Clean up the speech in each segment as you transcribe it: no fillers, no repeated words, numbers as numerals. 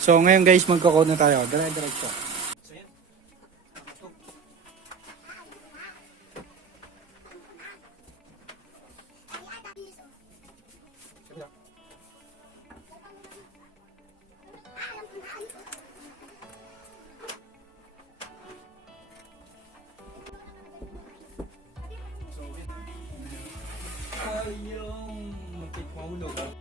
So ngayon guys, magko-code na tayo. Dire-diretso. So yan. Ayaw, magkipahulog.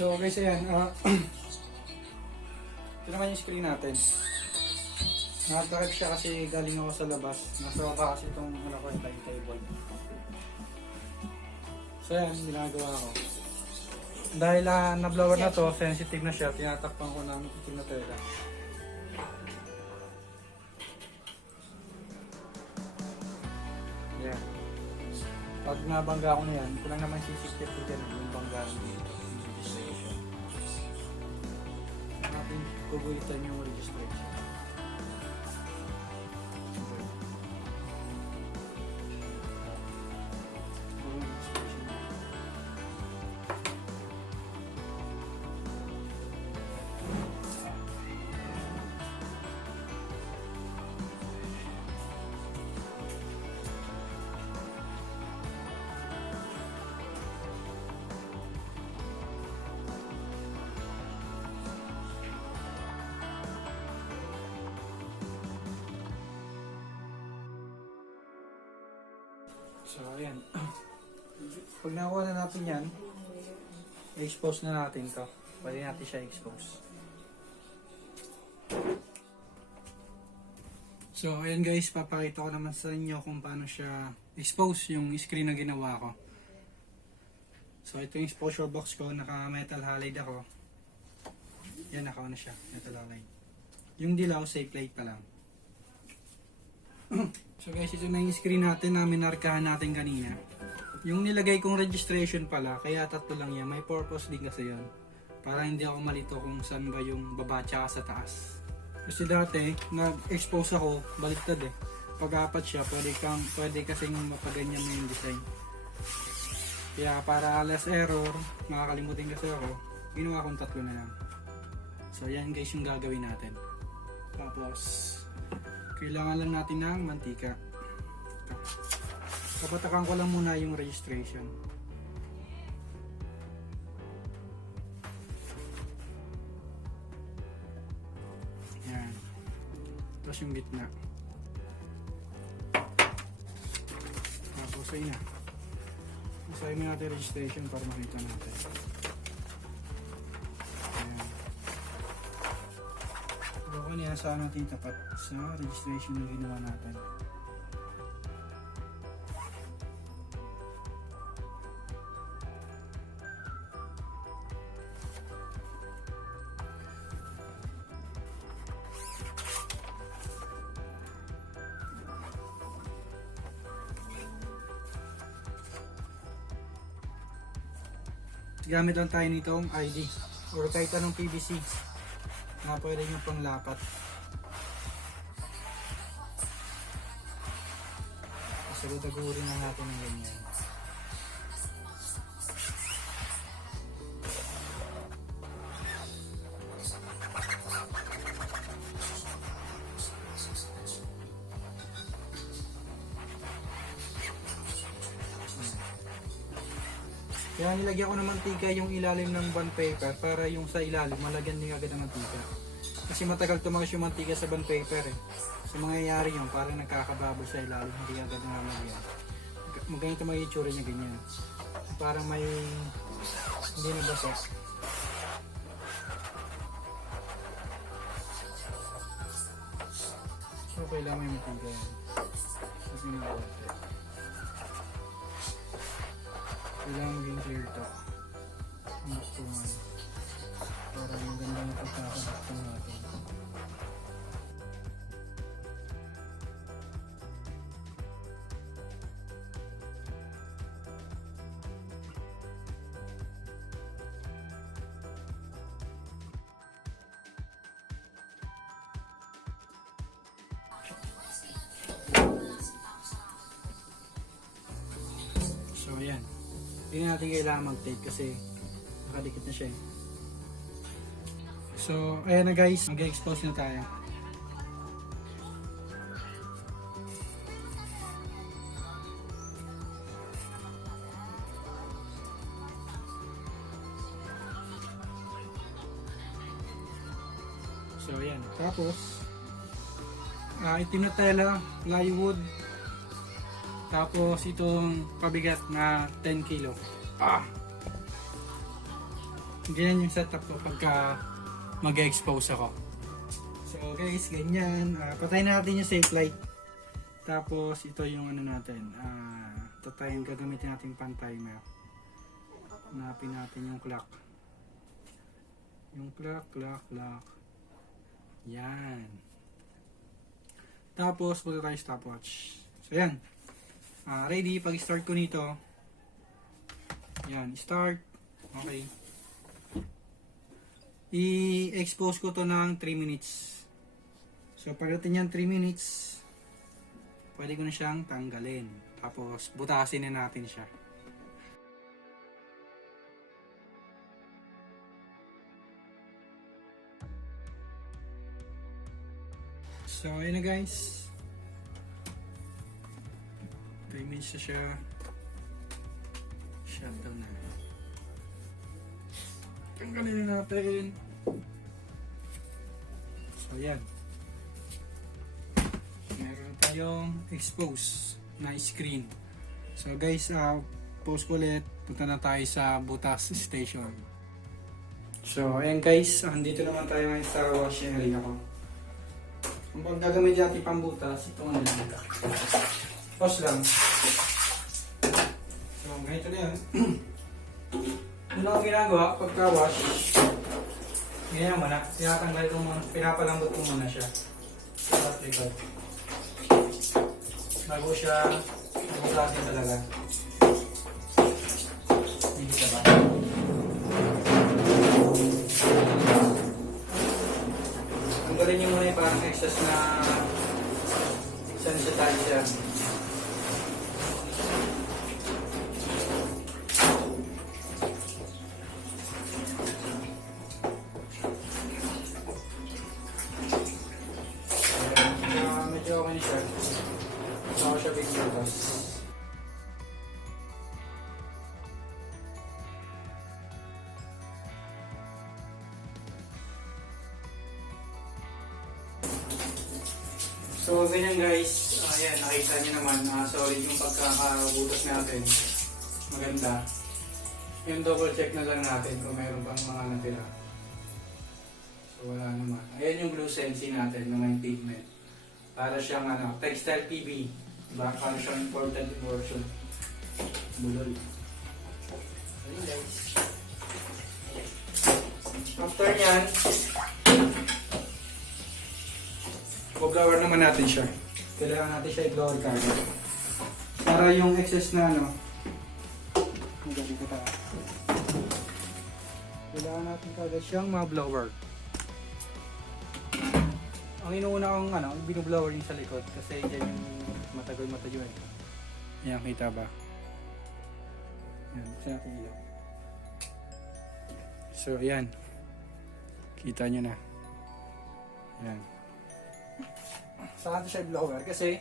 So guys, ayan, ito naman yung screen natin. Nakatrip siya kasi galing ako sa labas. Nasa baba kasi itong timetable. So ayan, ginagawa ko. Dahil na-blower na to, sensitive na siya, tinatakpan ko ng itim na tela. Ayan. Pag nabangga ko na yan, ito lang naman sisikip ko dyan yung bangga dito. Natin gugulitan yung registration. So ayan, pag nakuha na natin yan, expose na natin to. Pwede natin siya expose. So ayan guys, papakita ko naman sa inyo kung paano siya expose yung screen na ginawa ko. So ito yung exposure box ko, naka metal halide ako. Yan, naka na siya, metal halide. Yung dilaw, safe plate pa lang. So guys, ito na yung screen natin na minarkahan natin kanina. Yung nilagay kong registration pala, kaya tatlo lang yan. May purpose din kasi yan. Para hindi ako malito kung saan ba yung baba tsaka sa taas. Kasi dati, nag-expose ako, baliktad eh. Pag apat siya, pwede kasing mapaganyan mo yung design. Kaya para less error, makakalimutin kasi ako, ginawa kong tatlo na lang. So yan guys yung gagawin natin. Tapos, kailangan lang natin ng mantika. Kapatakan ko lang muna yung registration. Yan. Tapos yung gitna. Tapos ayun na. Masahin na natin registration para makita natin. Ayan. Ako niya saan natin tapat sa registration na ginawa natin. gamit lang tayo nitong ID or kahit anong PVC na pwede nyo pang lapat. Sagot-agurin na natin ng ganyan. Kaya nilagyan ko ng mantika yung ilalim ng bond paper para yung sa ilalim malagyan din agad ng mantika. Kasi matagal tumagas yung mantika sa bond paper eh. So mangyayari yun, parang nagkakababol sa ilalim, hindi agad namalagyan. Ganito may itsura niya ganyan. Parang may hindi nabasa. So kailangan may mantika yan. Tapos yung nakalate. Kailangan maging clear to ang buktungan para yung ganda na pagkakabuktung natin. So ayan. Hindi natin kailangan mag-tape kasi nakadikit na siya eh. So, ayan na guys, mag-expose na tayo. So, ayan. Tapos, itim na tela, plywood. Tapos itong pabigat na 10 kilo. Ganyan yung setup ko pagka mag-expose ako. So guys, ganyan. Patayin natin yung safe light. Tapos ito yung ano natin. Ito tayong gagamitin natin pan timer. Hanapin natin yung clock. Yung clock. Yan. Tapos punta tayo stopwatch. So yan. Ready, pag start ko nito, yan, start, okay, i-expose ko to ng 3 minutes. So pagdating yan 3 minutes, pwede ko na siyang tanggalin, tapos butasin na natin siya. So ayun na guys, 3 minutes na siya. Shutdown na. Tanggalin na natin. So yan. Meron tayong expose na screen. So guys, pause ko ulit. Punta na tayo sa butas station. So ayan guys, andito naman tayo ngayon sa wash area ko. Kung pag gagamitin natin pambutas, ito nga na. Pause lang. So, ganito na yan. Ano ang ginagawa pagka-wash? Ganyan muna. Tinatanggal ko muna. Pinapalambot ko muna siya. Tapos likod. Bago siya butasin talaga. Hindi ka ba? Tanggalin niyo muna yung parang excess na sanitizer. Medyo okay na siya. Ako siya bigbutas. So ganyan guys, ayan, nakita niyo naman, solid yung pagkakabutas natin. Maganda. Yung double check na lang natin kung mayroon pang mga natira. So wala naman. Ayan yung glue sensing natin na may pigment. Para siyang textile PB. Diba? Para siyang imported version. Bulol. Ayun guys. After nyan, blower naman natin siya. Kailangan natin siya i-blower kagad. Para yung excess na Kailangan natin kagad siyang ma-blower. Ang inuuna kong binublower yung sa likod kasi dyan yung matagal-matayo eh. Ayan, kita ba? Ayan, buksan natin ilaw. So, ayan. Kita nyo na. Ayan. Saan siya blower? Kasi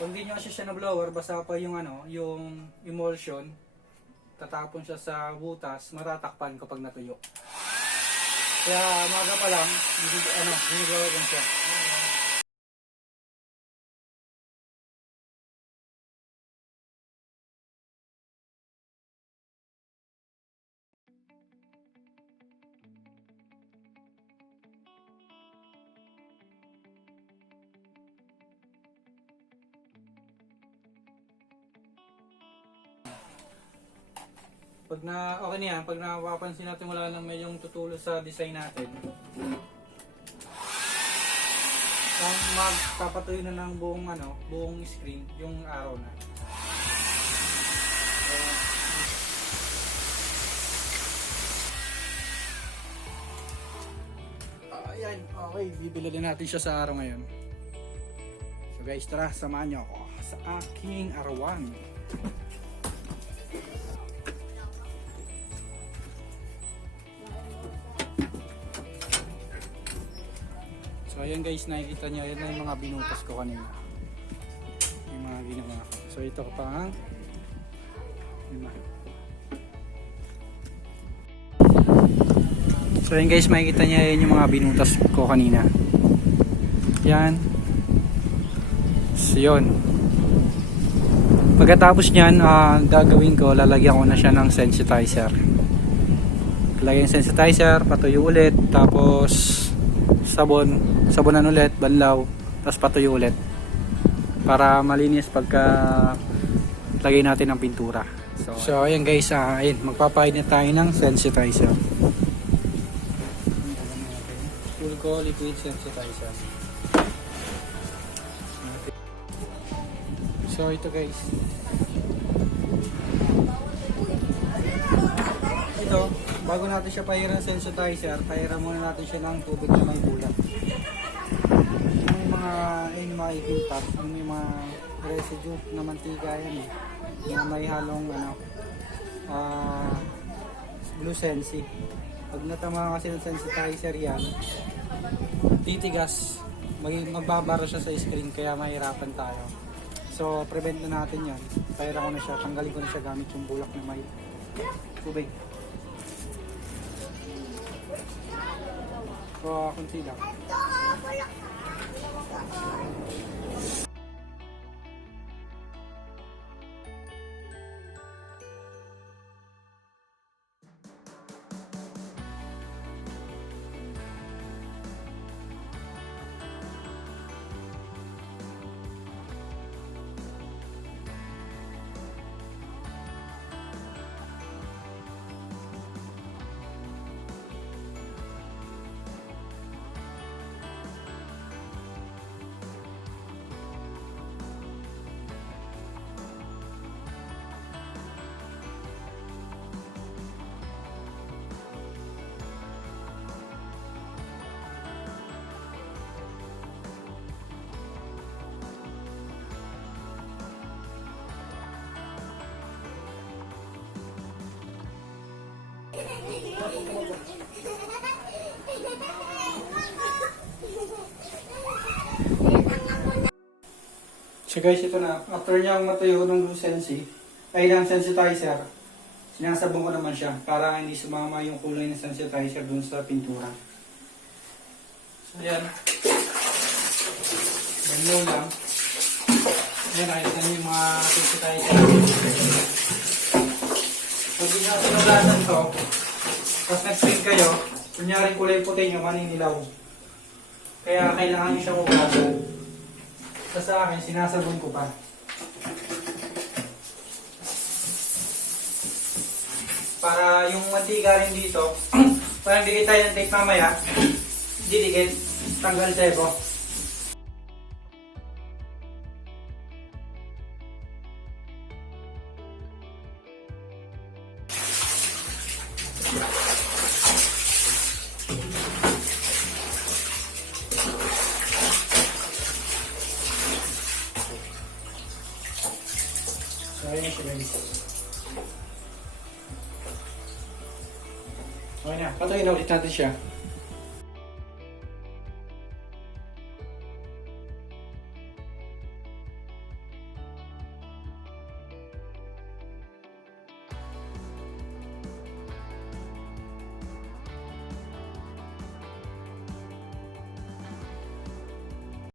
kung di nyo kasi siya na blower, basta pa yung yung emulsion, tatapon siya sa butas, matatakpan kapag natuyo. Kaya maga pa lang, biniblower ko siya. Pag okay na yan, pag napapansin natin wala nang medyo tutulo sa design natin, ang magpapatuloy na ng buong screen, yung araw na. Ayan, okay, bibili din natin siya sa araw ngayon. So guys, tara, samahan niyo ako sa aking arawan. So ayan guys, nakikita nyo, yan na yung mga binutas ko kanina. Yung mga ginawa ko. So ito pa ang So ayan guys, makikita nyo yan yung mga binutas ko kanina. Yan. So yun. Pagkatapos nyan, gagawin ko, lalagyan ko na siya ng sensitizer. Lagyan sensitizer, patuyo ulit, tapos sabonan ulit, banlaw, tapos patuyo ulit para malinis pagka lagay natin ng pintura. So ayan guys, magpapahid na tayo ng sensitizer. Full ko liquid sensitizer. So ito guys, ito, bago natin siya pahiran ng sensitizer, pahiran muna natin siya ng tubig na may bulat. May mga ikintas, may mga residue na mantika yan na may halong blue sensi. Pag natama kasi ng sensitizer yan, titigas, magbabara siya sa screen, kaya mahirapan tayo. So prevent na natin yan. Pahiran ko na siya, tanggalin ko na siya gamit yung bulak na may tubig. So, kunti lang. So guys, ito na. After niyang matuyo ng blue sensi, ay ng sensitizer, sinasabong ko naman siya para hindi sumama yung kulay ng sensitizer dun sa pintura. So yan. Ganyan lang. Yan, nakita niyo yung mga sensitizer. Pag hindi nyo sinugasan to, tapos nag-screen kayo, kunyari kulay puti nyo, maninilaw. Kaya kailangan nyo siya hugasan. Sa akin, sinasabon ko pa. Para yung mantika rin dito, parang dikit tayo ng tape mamaya, didikit, tanggal tayo. Okay na siya guys. Okay na, patayin na ulit natin siya.